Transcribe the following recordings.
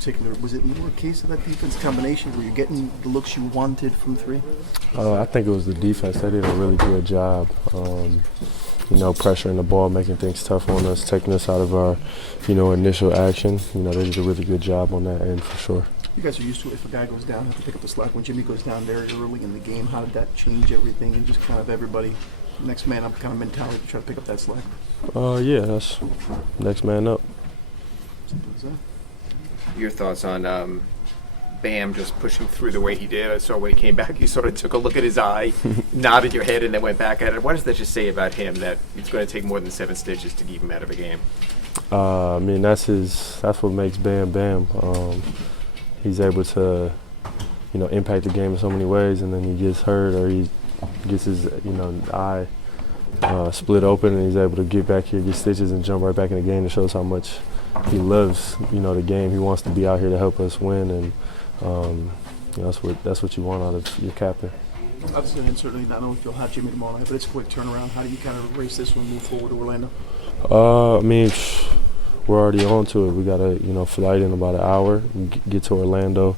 particular, was it more a case of that defense combination where you're getting the looks you wanted from three? I think it was the defense. They did a really good job, pressuring the ball, making things tough on us, taking us out of our, initial action. They did a really good job on that end for sure. You guys are used to it. If a guy goes down, have to pick up the slack. When Jimmy goes down very early in the game, how did that change everything and just kind of everybody, next man up kind of mentality to try to pick up that slack? Yeah, that's next man up. Simple as that. Your thoughts on Bam just pushing through the way he did? I saw when he came back, you sort of took a look at his eye, nodded your head, and then went back at it. What does that just say about him, that it's going to take more than 7 stitches to keep him out of a game? That's what makes Bam Bam. He's able to, impact the game in so many ways, and then he gets hurt or he gets his, eye split open, and he's able to get back here, get stitches, and jump right back in the game. It shows how much he loves, the game. He wants to be out here to help us win, and that's what you want out of your captain. Obviously, and certainly not know if you'll have Jimmy tomorrow night, but it's a quick turnaround. How do you kind of race this one, move forward to Orlando? We're already on to it. We got to, flight in about an hour, get to Orlando,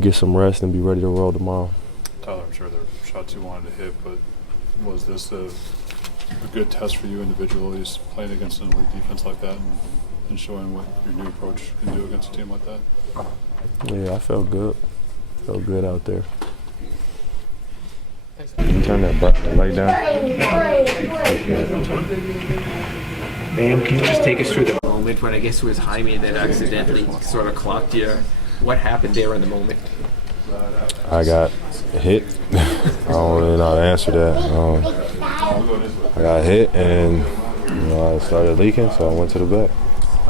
get some rest, and be ready to roll tomorrow. Tyler, I'm sure there were shots you wanted to hit, but was this a good test for you individually, playing against an elite defense like that and showing what your new approach can do against a team like that? Yeah, I felt good. Felt good out there. Can you turn that light down? Bam, can you just take us through the moment when I guess it was Jaime that accidentally sort of clocked you? What happened there in the moment? I got hit. I don't really know how to answer that. I got hit and I started leaking, so I went to the back.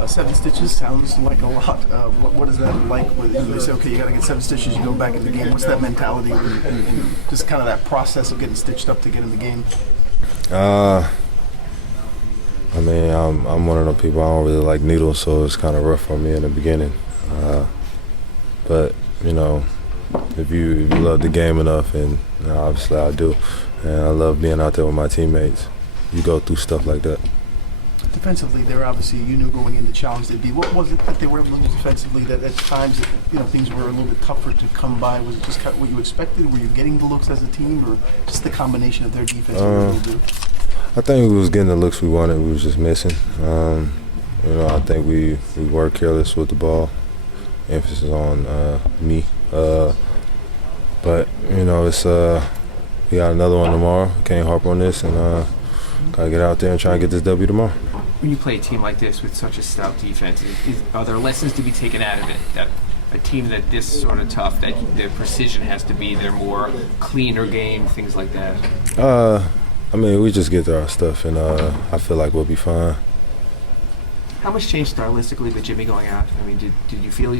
7 stitches sounds like a lot. What is that like? When you say, okay, you got to get 7 stitches, you go back in the game. What's that mentality and just kind of that process of getting stitched up to get in the game? I'm one of those people, I don't really like needles, so it's kind of rough for me in the beginning. But, if you love the game enough, and obviously I do, and I love being out there with my teammates, you go through stuff like that. Defensively, they're obviously, you knew going in the challenge they'd be. What was it that they were able to do defensively that at times things were a little bit tougher to come by? Was it just kind of what you expected? Were you getting the looks as a team, or just the combination of their defense and what they do? I think we was getting the looks we wanted. We was just missing. I think we were careless with the ball. Emphasis on me. But it's we got another one tomorrow. Can't harp on this, and gotta get out there and try and get this W tomorrow. When you play a team like this with such a stout defense, are there lessons to be taken out of it? That a team that this sort of tough, that the precision has to be, they're more cleaner game, things like that? We just get to our stuff, and I feel like we'll be fine. How much changed stylistically with Jimmy going out? Did you feel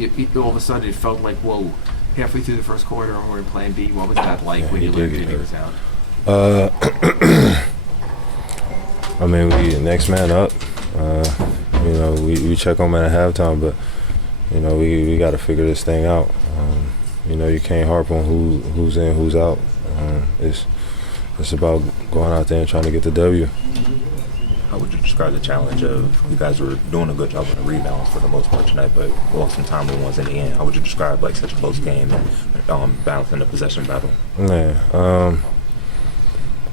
all of a sudden it felt like, whoa, halfway through the first quarter and we're in plan B? What was that like when you learned Jimmy was out? We next man up. We check on him at halftime, but we got to figure this thing out. You can't harp on who's in, who's out. It's about going out there and trying to get the W. How would you describe the challenge of, you guys were doing a good job on the rebounds for the most part tonight, but lost some timely ones in the end? How would you describe such a close game and balancing the possession battle?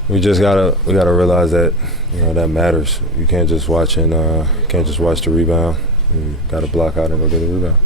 We gotta realize that that matters. You can't just watch the rebound. You gotta block out and go get the rebound.